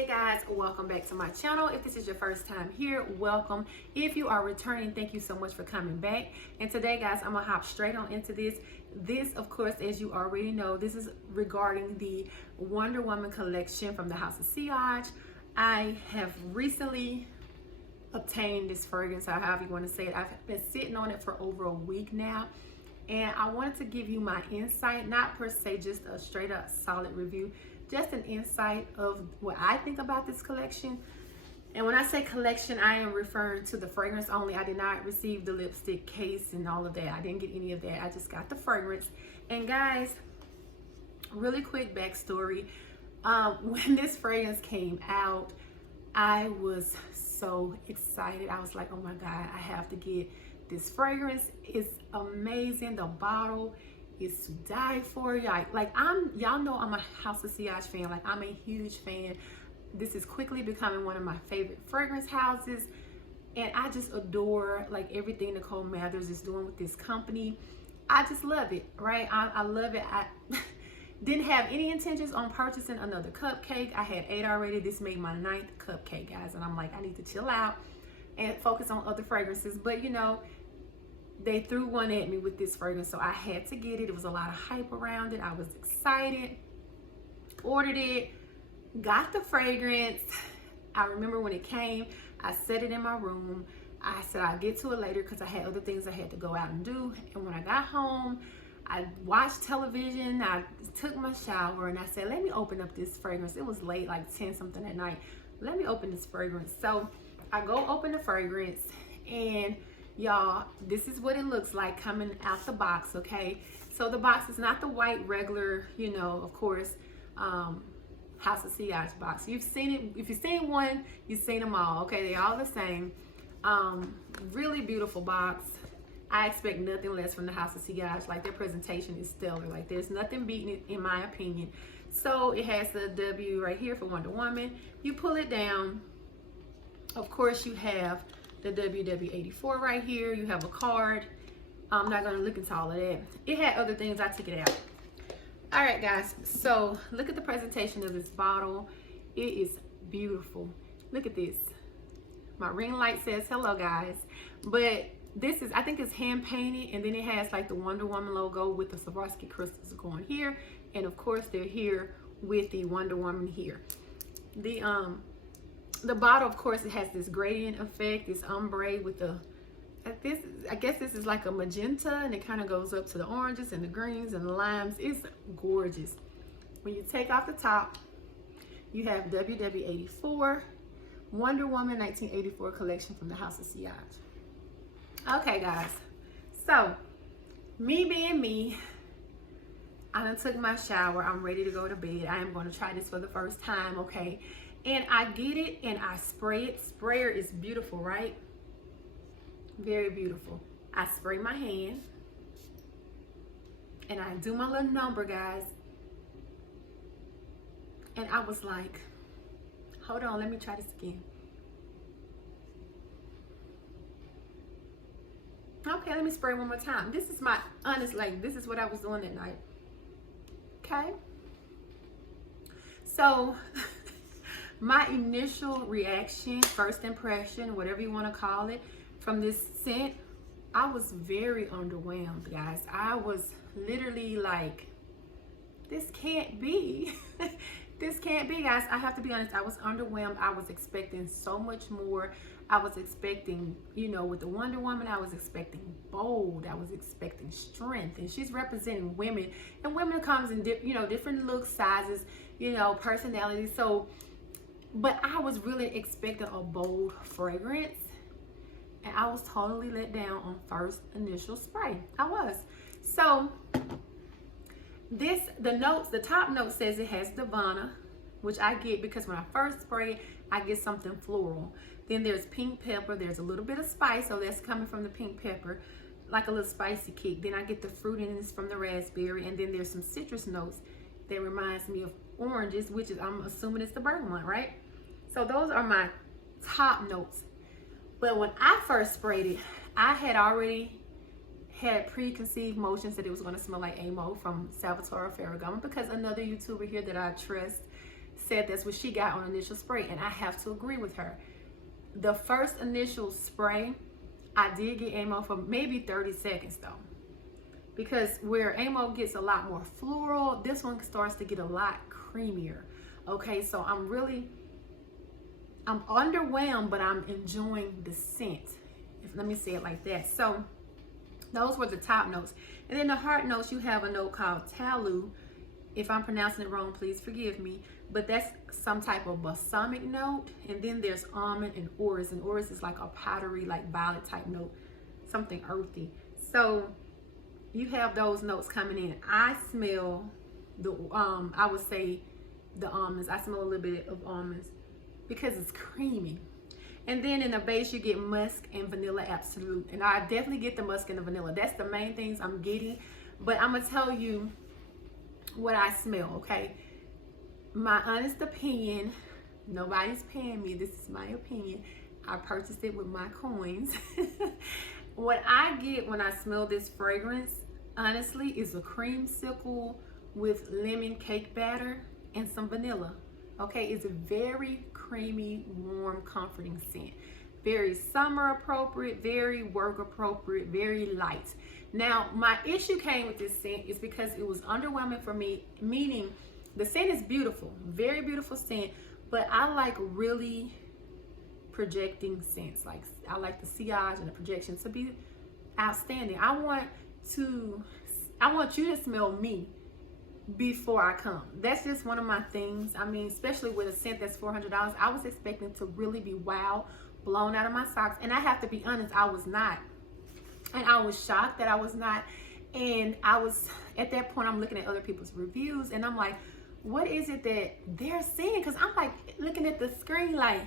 Hey guys, welcome back to my channel. If this is your first time here, welcome. If you are returning, thank you so much for coming back. And today guys, I'm gonna hop straight on into this. This, of course, as you already know, this is regarding the Wonder Woman collection from the House of Sillage. I have recently obtained this fragrance, or however you want to say it. I've been sitting on it for over a week now, and I wanted to give you my insight, not per se just a straight up solid review, just an insight of what I think about this collection. And when I say collection, I am referring to the fragrance only. I did not receive the lipstick case and all of that. I didn't get any of that. I just got the fragrance. And guys, really quick backstory. When this fragrance came out, I was so excited. I was like, oh my God, I have to get this fragrance. It's amazing. The bottle is to die for. Y'all know I'm a House of Sillage fan. Like, I'm a huge fan. This is quickly becoming one of my favorite fragrance houses, and I just adore like everything Nicole Mathers is doing with this company. I just love it, right? I love it. I didn't have any intentions on purchasing another cupcake. I had 8 already. This made my 9th cupcake, guys, and I'm like, I need to chill out and focus on other fragrances. But you know, they threw one at me with this fragrance, so I had to get it. It was a lot of hype around it. I was excited, ordered it, got the fragrance. I remember when it came, I set it in my room. I said I'll get to it later because I had other things I had to go out and do. And when I got home, I watched television, I took my shower, and I said, let me open up this fragrance. It was late, like 10 something at night. Let me open this fragrance. So I go open the fragrance, and y'all, this is what it looks like coming out the box, okay? So the box is not the white regular, you know, of course, House of Sillage box. You've seen it. If you've seen one, you've seen them all, okay? They're all the same. Really beautiful box. I expect nothing less from the House of Sillage. Like, their presentation is stellar. Like, there's nothing beating it, in my opinion. So it has the W right here for Wonder Woman. You pull it down. Of course, you have the WW84 right here. You have a card. I'm not going to look into all of that. It had other things. I took it out. All right, guys. So look at the presentation of this bottle. It is beautiful. Look at this. My ring light says hello, guys. But this is, I think it's hand painted, and then it has like the Wonder Woman logo with the Swarovski crystals going here, and of course they're here with the Wonder Woman here. The bottle, of course, it has this gradient effect, this ombre with the, I guess this is like a magenta, and it kind of goes up to the oranges and the greens and the limes. It's gorgeous. When you take off the top, you have WW84, Wonder Woman 1984 collection from the House of Sillage. Okay, guys, so me being me, I done took my shower. I'm ready to go to bed. I am going to try this for the first time, okay? And I get it and I spray it. Sprayer is beautiful, right? Very beautiful. I spray my hand and I do my little number, guys. And I was like, hold on, let me try this again. Okay, let me spray one more time. This is my honest, like, this is what I was doing at night. Okay? So my initial reaction, first impression, whatever you want to call it, from this scent, I was very underwhelmed, guys. I was literally like, this can't be. This can't be, guys. I have to be honest. I was underwhelmed. I was expecting so much more. I was expecting, you know, with the Wonder Woman, I was expecting bold. I was expecting strength. And she's representing women. And women comes in, you know, different looks, sizes, you know, personalities. So, but I was really expecting a bold fragrance. And I was totally let down on first initial spray. I was. So, this, the notes, the top note says it has Divana, which I get because when I first spray, I get something floral. Then there's pink pepper. There's a little bit of spice, so that's coming from the pink pepper, like a little spicy kick. Then I get the fruitiness from the raspberry, and then there's some citrus notes that reminds me of oranges, which is, I'm assuming it's the bergamot, right? So those are my top notes. But when I first sprayed it, I had already had preconceived notions that it was going to smell like Amo from Salvatore Ferragamo, because another YouTuber here that I trust said that's what she got on initial spray, and I have to agree with her. The first initial spray, I did get ammo for maybe 30 seconds though. Because where ammo gets a lot more floral, this one starts to get a lot creamier. Okay, so I'm underwhelmed, but I'm enjoying the scent. Let me say it like that. So those were the top notes. And then the heart notes, you have a note called Talu. If I'm pronouncing it wrong, please forgive me. But that's some type of balsamic note. And then there's almond and orris. And orris is like a powdery, like violet type note. Something earthy. So you have those notes coming in. I smell the, I would say the almonds. I smell a little bit of almonds because it's creamy. And then in the base, you get musk and vanilla absolute. And I definitely get the musk and the vanilla. That's the main things I'm getting. But I'm going to tell you what I smell, okay? My honest opinion, nobody's paying me. This is my opinion. I purchased it with my coins. What I get when I smell this fragrance, honestly, is a creamsicle with lemon cake batter and some vanilla. Okay, it's a very creamy, warm, comforting scent. Very summer appropriate, very work appropriate, very light. Now, my issue came with this scent is because it was underwhelming for me, meaning the scent is beautiful, very beautiful scent, but I like really projecting scents. Like, I like the sillage and the projection to be outstanding. I want you to smell me before I come. That's just one of my things. I mean, especially with a scent that's $400, I was expecting to really be wow, blown out of my socks. And I have to be honest, I was not. And I was shocked that I was not. And I was, at that point, I'm looking at other people's reviews and I'm like, what is it that they're seeing? Because I'm like looking at the screen like,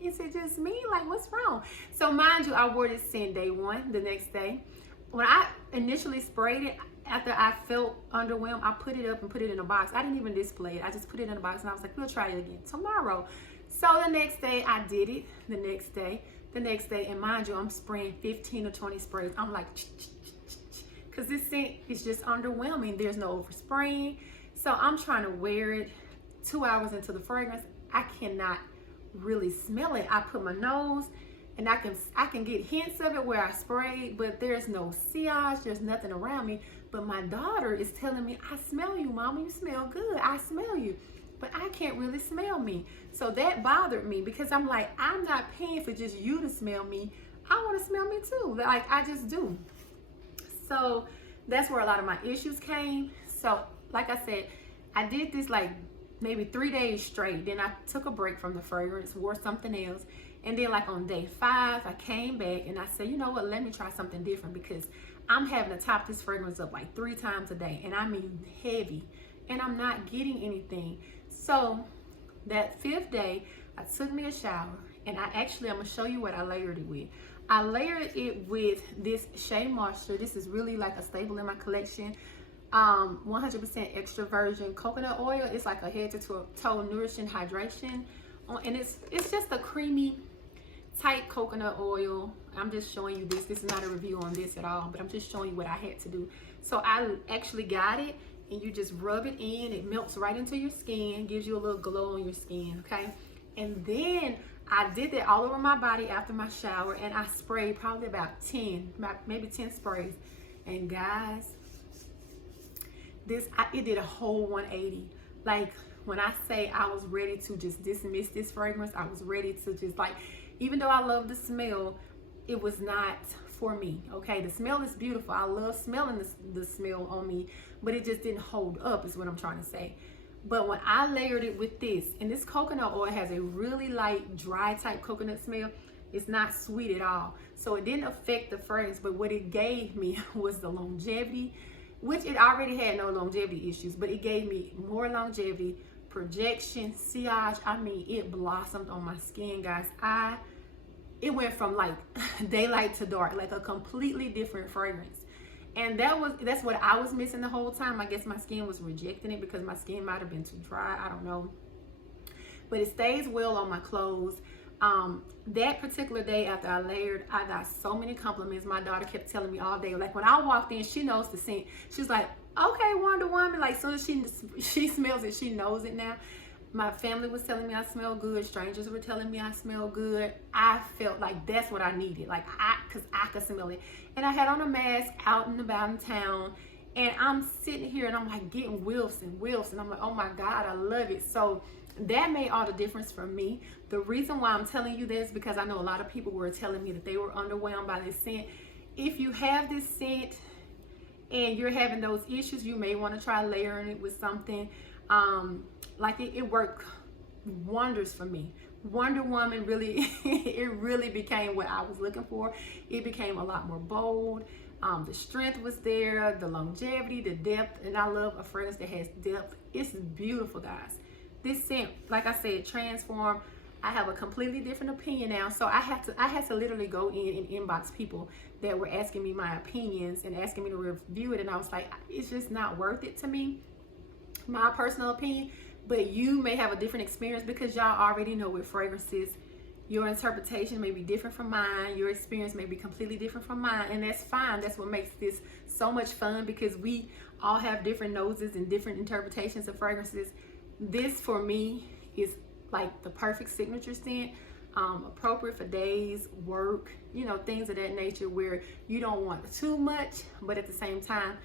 is it just me? Like, what's wrong? So mind you, I wore this scent day one, the next day. When I initially sprayed it, after I felt underwhelmed, I put it up and put it in a box. I didn't even display it. I just put it in a box and I was like, we'll try it again tomorrow. So the next day I did it, the next day, and mind you, I'm spraying 15 or 20 sprays. I'm like, because this scent is just underwhelming. There's no overspraying. So I'm trying to wear it 2 hours into the fragrance. I cannot really smell it. I put my nose and I can get hints of it where I sprayed, but there's no sillage, there's nothing around me. But my daughter is telling me, I smell you, Mama, you smell good, I smell you. But I can't really smell me. So that bothered me because I'm like, I'm not paying for just you to smell me. I want to smell me too. Like, I just do. So that's where a lot of my issues came. So like I said, I did this like maybe 3 days straight. Then I took a break from the fragrance, wore something else. And then like on day 5, I came back and I said, you know what, let me try something different because I'm having to top this fragrance up like 3 times a day. And I mean heavy. And I'm not getting anything. So that 5th day, I took me a shower. And I'm going to show you what I layered it with. I layered it with this Shea Moisture. This is really like a staple in my collection. 100% extra virgin coconut oil. It's like a head to toe nourishing hydration. And it's just a creamy, tight coconut oil. I'm just showing you this. This is not a review on this at all, but I'm just showing you what I had to do. So I actually got it, and you just rub it in. It melts right into your skin, gives you a little glow on your skin, okay? And then I did that all over my body after my shower, and I sprayed probably about maybe 10 sprays. And guys, it did a whole 180. Like, when I say I was ready to just dismiss this fragrance, I was ready to just like, even though I love the smell, it was not for me, okay? The smell is beautiful. I love smelling the smell on me, but it just didn't hold up is what I'm trying to say. But when I layered it with this, and this coconut oil has a really light, dry type coconut smell. It's not sweet at all. So it didn't affect the fragrance, but what it gave me was the longevity, which it already had no longevity issues, but it gave me more longevity, projection, sillage. I mean, it blossomed on my skin, guys. It went from like daylight to dark, like a completely different fragrance. And that's what I was missing the whole time. I guess my skin was rejecting it because my skin might have been too dry. I don't know. But it stays well on my clothes. That particular day after I layered, I got so many compliments. My daughter kept telling me all day. Like when I walked in, she knows the scent. She's like, okay, Wonder Woman. Like, soon as she smells it, she knows it now. My family was telling me I smell good. Strangers were telling me I smell good. I felt like that's what I needed. Like, because I could smell it. And I had on a mask out and about in town. And I'm sitting here and I'm like getting whiffs and whiffs. And I'm like, oh my God, I love it. So that made all the difference for me. The reason why I'm telling you this, because I know a lot of people were telling me that they were underwhelmed by this scent. If you have this scent and you're having those issues, you may want to try layering it with something. Like it worked wonders for me. Wonder Woman really, it really became what I was looking for. It became a lot more bold. The strength was there, the longevity, the depth, and I love a fragrance that has depth. It's beautiful, guys. This scent, like I said, transformed. I have a completely different opinion now, so I had to literally go in and inbox people that were asking me my opinions and asking me to review it, and I was like, it's just not worth it to me, my personal opinion. But you may have a different experience because y'all already know with fragrances, your interpretation may be different from mine. Your experience may be completely different from mine, and that's fine. That's what makes this so much fun, because we all have different noses and different interpretations of fragrances. This for me is like the perfect signature scent, appropriate for days, work, you know, things of that nature, where you don't want too much, but at the same time,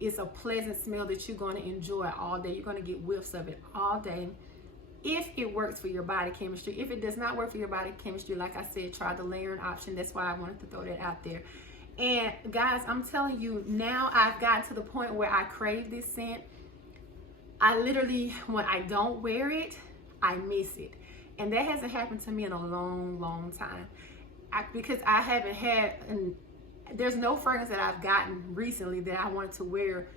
it's a pleasant smell that you're going to enjoy all day. You're going to get whiffs of it all day. If it works for your body chemistry. If it does not work for your body chemistry, like I said, try the layering option. That's why I wanted to throw that out there. And guys, I'm telling you, now I've gotten to the point where I crave this scent. I literally, when I don't wear it, I miss it. And that hasn't happened to me in a long time. Because I haven't had, there's no fragrance that I've gotten recently that I wanted to wear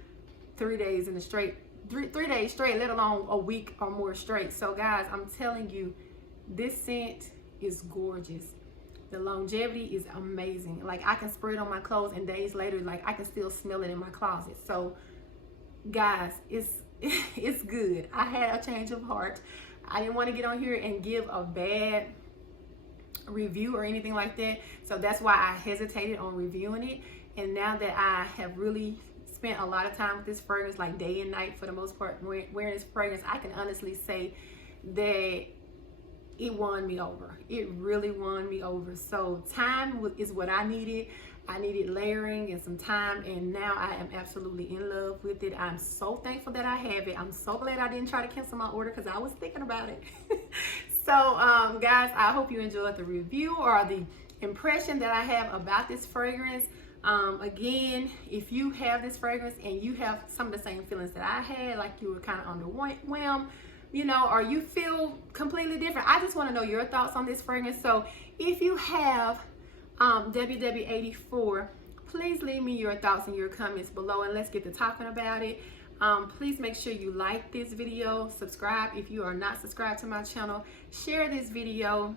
3 days in a straight, three days straight, let alone a week or more straight. So guys, I'm telling you, this scent is gorgeous. The longevity is amazing. Like, I can spray it on my clothes and days later, like, I can still smell it in my closet. So guys, it's good. I had a change of heart. I didn't want to get on here and give a bad review or anything like that, so that's why I hesitated on reviewing it. And now that I have really spent a lot of time with this fragrance, like day and night for the most part, wearing this fragrance, I can honestly say that it won me over. It really won me over. So time is what I needed. I needed layering and some time, and now I am absolutely in love with it. I'm so thankful that I have it. I'm so glad I didn't try to cancel my order, because I was thinking about it. So guys, I hope you enjoyed the review or the impression that I have about this fragrance. Again, if you have this fragrance and you have some of the same feelings that I had, like you were kind of underwhelmed, you know, or you feel completely different, I just want to know your thoughts on this fragrance. So if you have WW84, please leave me your thoughts and your comments below, and let's get to talking about it. Please make sure you like this video, subscribe if you are not subscribed to my channel, share this video,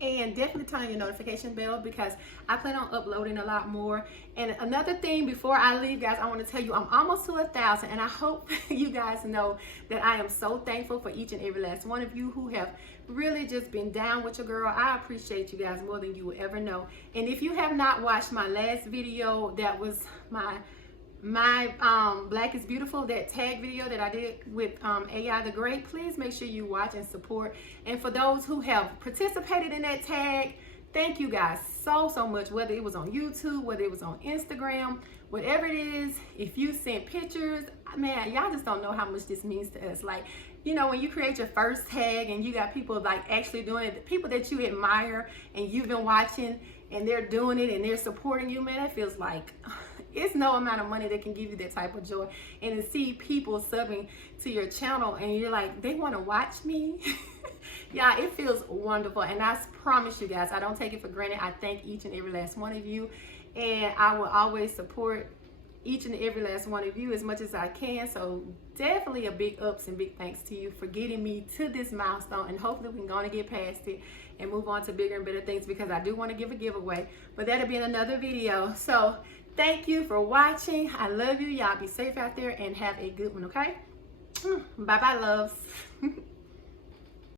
and definitely turn on your notification bell, because I plan on uploading a lot more. And another thing before I leave, guys, I want to tell you I'm almost to 1,000, and I hope you guys know that I am so thankful for each and every last one of you who have really just been down with your girl. I appreciate you guys more than you will ever know. And if you have not watched my last video, that was my Black is Beautiful, that tag video that I did with AI the Great, please make sure you watch and support. And for those who have participated in that tag, thank you guys so much, whether it was on YouTube, whether it was on Instagram, whatever it is. If you sent pictures, man, y'all just don't know how much this means to us. Like, you know, when you create your first tag and you got people like actually doing it, the people that you admire and you've been watching and they're doing it and they're supporting you, man, that feels like it's no amount of money that can give you that type of joy. And to see people subbing to your channel and you're like, they want to watch me. Yeah, it feels wonderful. And I promise you guys, I don't take it for granted. I thank each and every last one of you. And I will always support each and every last one of you as much as I can. So definitely a big ups and big thanks to you for getting me to this milestone. And hopefully we can go on and get past it and move on to bigger and better things, because I do want to give a giveaway. But that'll be in another video. So thank you for watching. I love you. Y'all be safe out there and have a good one, okay? Bye-bye, loves.